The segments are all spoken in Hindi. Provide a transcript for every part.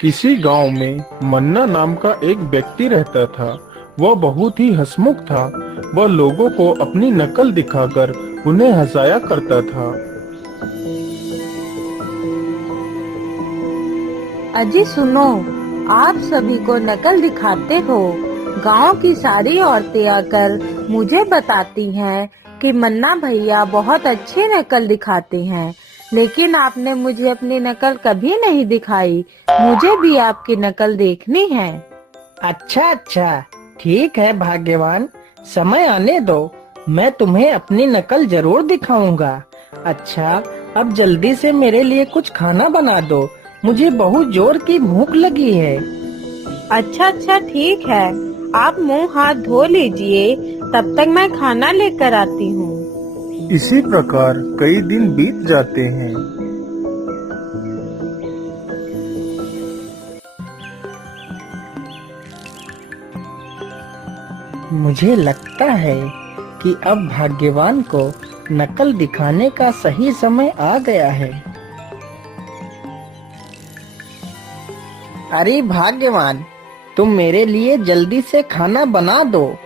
किसी गांव में मन्ना नाम का एक व्यक्ति रहता था। वह बहुत ही हंसमुख था। वह लोगों को अपनी नकल दिखाकर उन्हें हंसाया करता था। अजी सुनो, आप सभी को नकल दिखाते हो। गांव की सारी औरतें आकर मुझे बताती हैं कि मन्ना भैया बहुत अच्छी नकल दिखाते हैं, लेकिन आपने मुझे अपनी नकल कभी नहीं दिखाई। मुझे भी आपकी नकल देखनी है। अच्छा अच्छा, ठीक है भाग्यवान, समय आने दो, मैं तुम्हें अपनी नकल जरूर दिखाऊंगा। अच्छा, अब जल्दी से मेरे लिए कुछ खाना बना दो, मुझे बहुत जोर की भूख लगी है। अच्छा अच्छा ठीक है, आप मुंह हाथ धो लीजिए, तब तक मैं खाना लेकर आती हूँ। इसी प्रकार कई दिन बीत जाते हैं। मुझे लगता है कि अब भाग्यवान को नकल दिखाने का सही समय आ गया है। अरे भाग्यवान, तुम मेरे लिए जल्दी से खाना बना दो।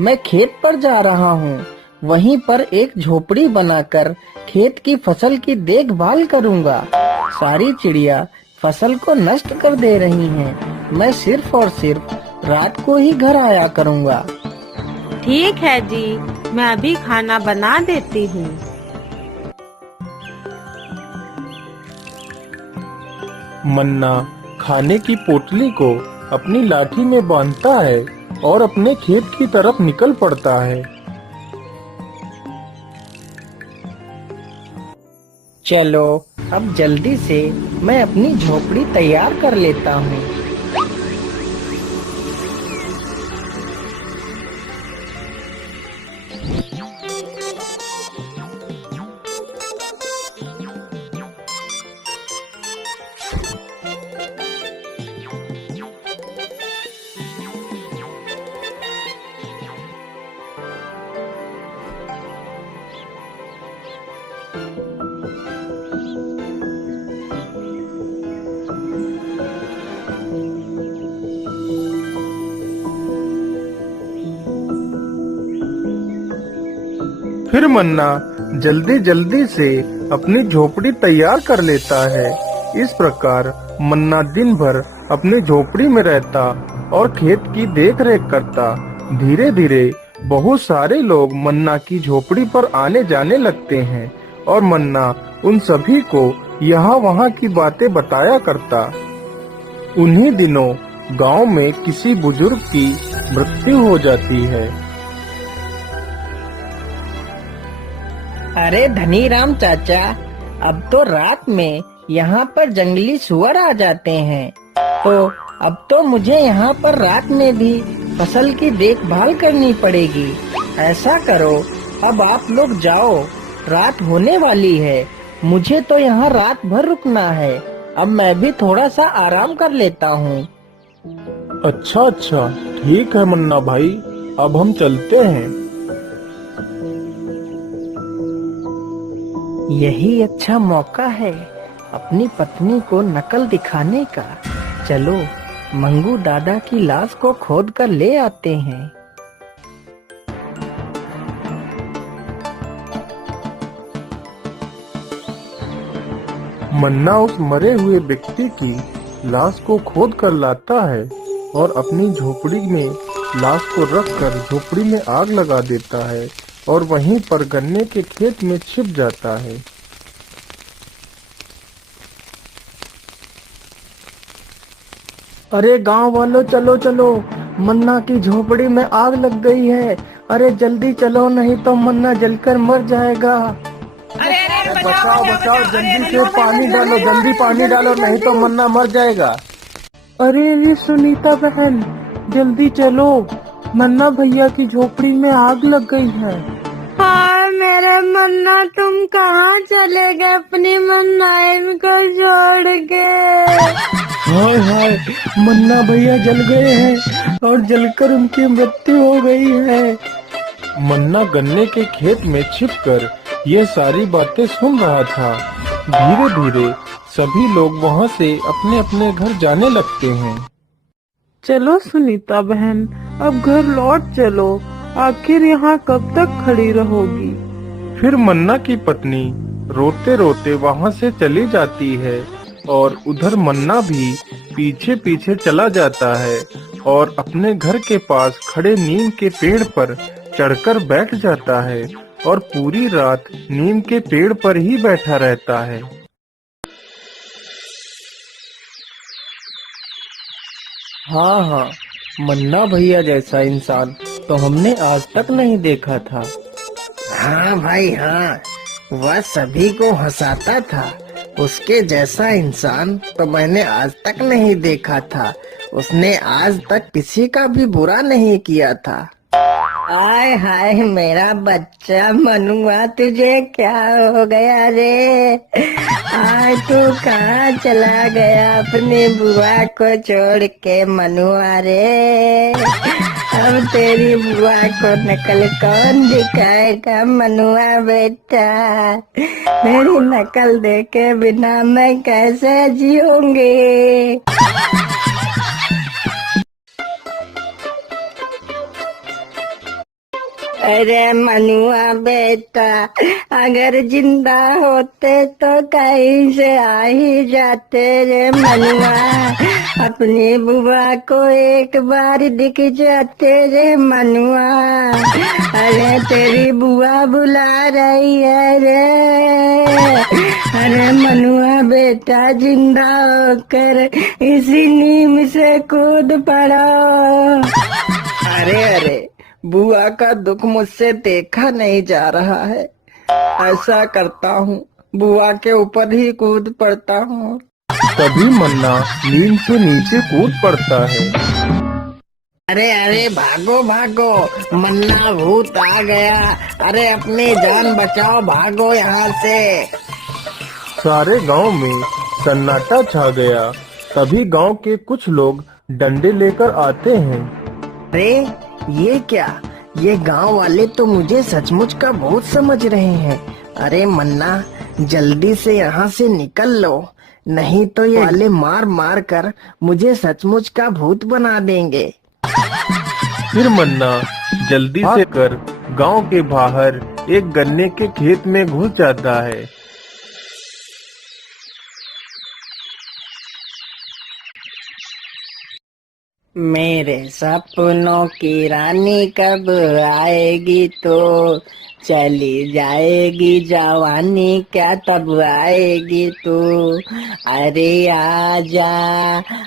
मैं खेत पर जा रहा हूँ, वहीं पर एक झोपड़ी बनाकर खेत की फसल की देखभाल करूँगा। सारी चिड़िया फसल को नष्ट कर दे रही हैं। मैं सिर्फ और सिर्फ रात को ही घर आया करूँगा। ठीक है जी, मैं अभी खाना बना देती हूँ। मन्ना खाने की पोटली को अपनी लाठी में बांधता है और अपने खेत की तरफ निकल पड़ता है। चलो, अब जल्दी से मैं अपनी झोपड़ी तैयार कर लेता हूँ। फिर मन्ना जल्दी जल्दी से अपनी झोपड़ी तैयार कर लेता है। इस प्रकार मन्ना दिन भर अपनी झोपड़ी में रहता और खेत की देखरेख करता। धीरे धीरे बहुत सारे लोग मन्ना की झोपड़ी पर आने जाने लगते हैं और मन्ना उन सभी को यहाँ वहाँ की बातें बताया करता। उन्हीं दिनों गांव में किसी बुजुर्ग की मृत्यु हो जाती है। अरे धनीराम चाचा, अब तो रात में यहाँ पर जंगली सुअर आ जाते हैं, तो अब तो मुझे यहाँ पर रात में भी फसल की देखभाल करनी पड़ेगी। ऐसा करो, अब आप लोग जाओ, रात होने वाली है, मुझे तो यहाँ रात भर रुकना है। अब मैं भी थोड़ा सा आराम कर लेता हूँ। अच्छा अच्छा, ठीक है मन्ना भाई, अब हम चलते हैं। यही अच्छा मौका है अपनी पत्नी को नकल दिखाने का। चलो, मंगू दादा की लाश को खोद कर ले आते हैं। मन्ना उस मरे हुए व्यक्ति की लाश को खोद कर लाता है और अपनी झोपड़ी में लाश को रखकर झोपड़ी में आग लगा देता है और वहीं पर गन्ने के खेत में छिप जाता है। अरे गांव वालों, चलो चलो, मन्ना की झोपड़ी में आग लग गई है। अरे जल्दी चलो, नहीं तो मन्ना जलकर मर जाएगा। बचाओ बचाओ, जल्दी से पानी डालो, जल्दी पानी डालो, नहीं तो मन्ना मर जाएगा। अरे ये सुनीता बहन, जल्दी चलो, मन्ना भैया की झोपड़ी में आग लग गई है। हाय मेरे मन्ना, तुम कहाँ चले गए अपनी मन्नाइन को छोड़ के? हाय हाय, मन्ना भैया जल गए हैं और जलकर उनकी मृत्यु हो गई है। मन्ना गन्ने के खेत में छिपकर ये सारी बातें सुन रहा था। धीरे धीरे सभी लोग वहाँ से अपने अपने घर जाने लगते हैं। चलो सुनीता बहन, अब घर लौट चलो। आखिर यहाँ कब तक खड़ी रहोगी? फिर मन्ना की पत्नी रोते रोते वहाँ से चली जाती है और उधर मन्ना भी पीछे पीछे चला जाता है और अपने घर के पास खड़े नीम के पेड़ पर चढ़कर बैठ जाता है और पूरी रात नीम के पेड़ पर ही बैठा रहता है। हाँ, मन्ना भैया जैसा इंसान तो हमने आज तक नहीं देखा था। हाँ भाई हाँ, वह सभी को हंसाता था। उसके जैसा इंसान तो मैंने आज तक नहीं देखा था। उसने आज तक किसी का भी बुरा नहीं किया था। आय हाय मेरा बच्चा मनुआ, तुझे क्या हो गया रे? आज तू कहाँ चला गया अपनी बुआ को छोड़ के मनुआ रे? अब तेरी बुआ को नकल कौन दिखाएगा मनुआ बेटा? मेरी नकल देखे बिना मैं कैसे जीऊंगी? अरे मनुआ बेटा, अगर जिंदा होते तो कहीं से आ ही जाते रे मनुआ। अपनी बुआ को एक बार दिख जाते रे मनुआ। अरे तेरी बुआ बुला रही है रे। अरे मनुआ बेटा, जिंदा होकर इसी नीम से कूद पड़ो। अरे बुआ का दुख मुझसे देखा नहीं जा रहा है। ऐसा करता हूँ, बुआ के ऊपर ही कूद पड़ता हूँ। तभी मन्ना नीम से नीचे कूद पड़ता है। अरे भागो भागो, मन्ना भूत आ गया। अरे अपनी जान बचाओ, भागो यहाँ से। सारे गांव में सन्नाटा छा गया। तभी गांव के कुछ लोग डंडे लेकर आते हैं। अरे ये क्या? ये गांव वाले तो मुझे सचमुच का भूत समझ रहे हैं। अरे मन्ना, जल्दी से यहाँ से निकल लो, नहीं तो ये वाले मार मार कर मुझे सचमुच का भूत बना देंगे। फिर मन्ना जल्दी से कर गांव के बाहर एक गन्ने के खेत में घुस जाता है। मेरे सपनों की रानी कब आएगी? तो चली जाएगी जवानी, क्या तब आएगी तू? अरे आजा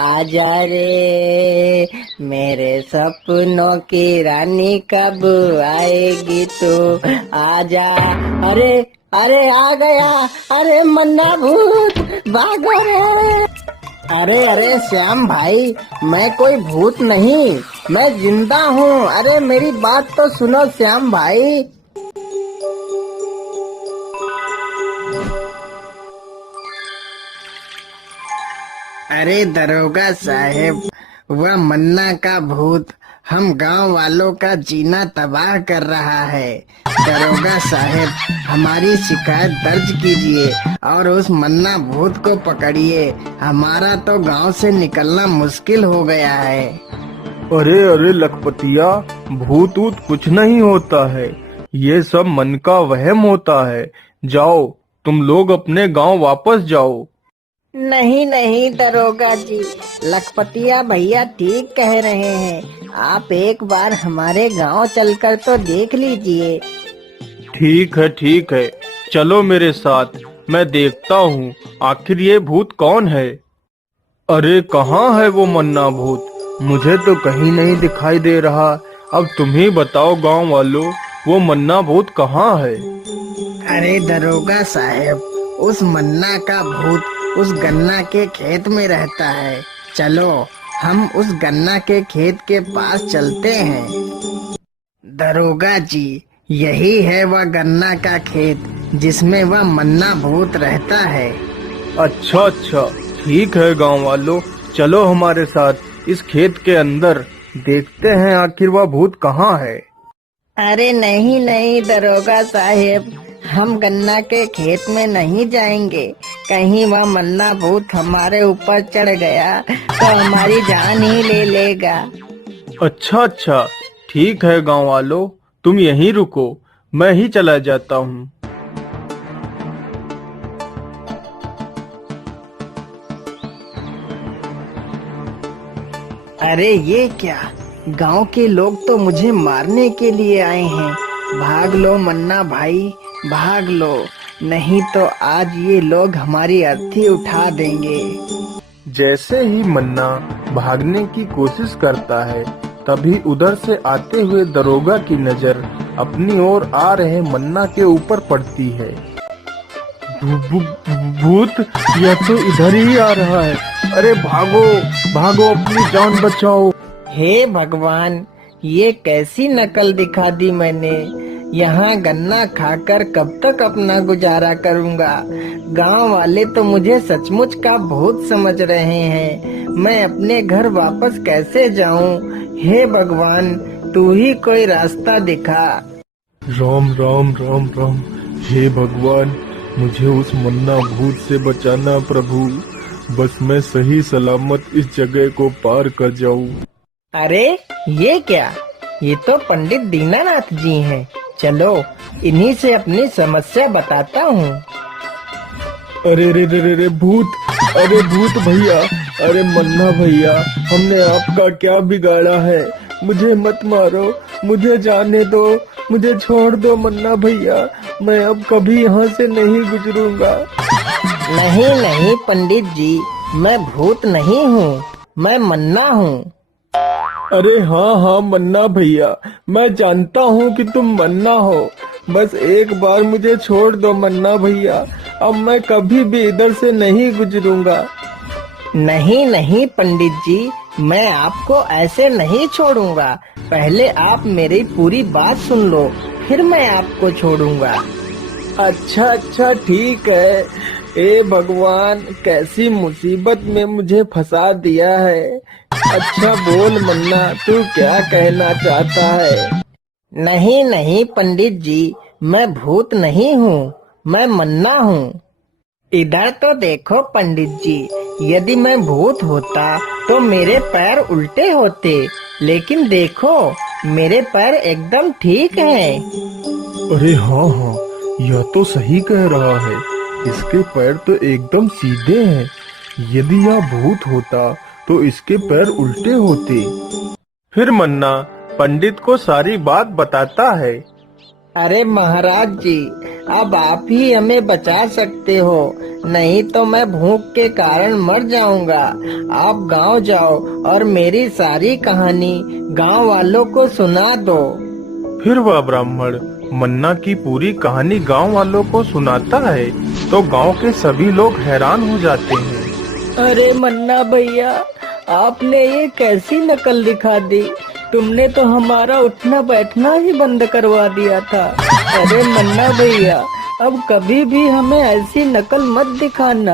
आजा रे, मेरे सपनों की रानी कब आएगी तू? आजा। अरे आ गया। अरे मन्ना भूत, भागो रे। अरे श्याम भाई, मैं कोई भूत नहीं, मैं जिंदा हूँ। अरे मेरी बात तो सुनो श्याम भाई। अरे दरोगा साहेब, वह मन्ना का भूत हम गांव वालों का जीना तबाह कर रहा है। दरोगा साहेब, हमारी शिकायत दर्ज कीजिए और उस मन्ना भूत को पकड़िए। हमारा तो गांव से निकलना मुश्किल हो गया है। अरे लखपतिया, भूत ऊत कुछ नहीं होता है। ये सब मन का वहम होता है। जाओ, तुम लोग अपने गांव वापस जाओ। नहीं दरोगा जी, लखपतिया भैया ठीक कह रहे हैं। आप एक बार हमारे गांव चलकर तो देख लीजिए। ठीक है, चलो मेरे साथ, मैं देखता हूँ आखिर ये भूत कौन है। अरे कहाँ है वो मन्ना भूत? मुझे तो कहीं नहीं दिखाई दे रहा। अब तुम ही बताओ गांव वालों, वो मन्ना भूत कहाँ है? अरे दरोगा साहब, उस मन्ना का भूत उस गन्ना के खेत में रहता है। चलो हम उस गन्ना के खेत के पास चलते हैं। दरोगा जी, यही है वह गन्ना का खेत जिसमें वह मन्ना भूत रहता है। अच्छा, ठीक है गांव वालों, चलो हमारे साथ इस खेत के अंदर, देखते हैं आखिर वह भूत कहाँ है। अरे नहीं दरोगा साहेब, हम गन्ना के खेत में नहीं जाएंगे। कहीं वह मन्ना भूत हमारे ऊपर चढ़ गया तो हमारी जान ही ले लेगा। अच्छा अच्छा, ठीक है गांव वालों, तुम यहीं रुको, मैं ही चला जाता हूँ। अरे ये क्या, गांव के लोग तो मुझे मारने के लिए आए हैं। भाग लो मन्ना भाई, भाग लो, नहीं तो आज ये लोग हमारी अर्थी उठा देंगे। जैसे ही मन्ना भागने की कोशिश करता है, तभी उधर से आते हुए दरोगा की नजर अपनी ओर आ रहे मन्ना के ऊपर पड़ती है। भूत, यह तो इधर ही आ रहा है। अरे भागो भागो, अपनी जान बचाओ। हे भगवान, ये कैसी नकल दिखा दी मैंने। यहाँ गन्ना खाकर कब तक अपना गुजारा करूँगा। गांव वाले तो मुझे सचमुच का भूत समझ रहे हैं। मैं अपने घर वापस कैसे जाऊँ। हे भगवान, तू ही कोई रास्ता दिखा। राम राम राम राम। हे भगवान, मुझे उस मन्ना भूत से बचाना प्रभु। बस मैं सही सलामत इस जगह को पार कर जाऊं। अरे ये क्या, ये तो पंडित दीनानाथ जी हैं। चलो इन्हीं से अपनी समस्या बताता हूँ। अरे रे रे रे रे भूत, अरे भूत भैया, अरे मन्ना भैया, हमने आपका क्या बिगाड़ा है। मुझे मत मारो, मुझे जाने दो, मुझे छोड़ दो मन्ना भैया। मैं अब कभी यहाँ से नहीं गुजरूंगा। नहीं नहीं पंडित जी, मैं भूत नहीं हूँ, मैं मन्ना हूँ। अरे हाँ हाँ मन्ना भैया, मैं जानता हूँ कि तुम मन्ना हो। बस एक बार मुझे छोड़ दो मन्ना भैया, अब मैं कभी भी इधर से नहीं गुजरूंगा। नहीं नहीं पंडित जी, मैं आपको ऐसे नहीं छोड़ूंगा। पहले आप मेरी पूरी बात सुन लो, फिर मैं आपको छोड़ूंगा। अच्छा अच्छा ठीक है। ए भगवान, कैसी मुसीबत में मुझे फंसा दिया है। अच्छा बोल मन्ना, तू क्या कहना चाहता है। नहीं नहीं पंडित जी, मैं भूत नहीं हूँ, मैं मन्ना हूँ। इधर तो देखो पंडित जी, यदि मैं भूत होता तो मेरे पैर उल्टे होते, लेकिन देखो मेरे पैर एकदम ठीक हैं। अरे हाँ हाँ, यह तो सही कह रहा है। इसके पैर तो एकदम सीधे हैं। यदि यह भूत होता तो इसके पैर उल्टे होते। फिर मन्ना पंडित को सारी बात बताता है। अरे महाराज जी, अब आप ही हमें बचा सकते हो, नहीं तो मैं भूख के कारण मर जाऊंगा। आप गांव जाओ और मेरी सारी कहानी गांव वालों को सुना दो। फिर वह ब्राह्मण मन्ना की पूरी कहानी गांव वालों को सुनाता है, तो गांव के सभी लोग हैरान हो जाते हैं। अरे मन्ना भैया, आपने ये कैसी नकल दिखा दी। तुमने तो हमारा उठना बैठना ही बंद करवा दिया था। अरे मन्ना भैया, अब कभी भी हमें ऐसी नकल मत दिखाना।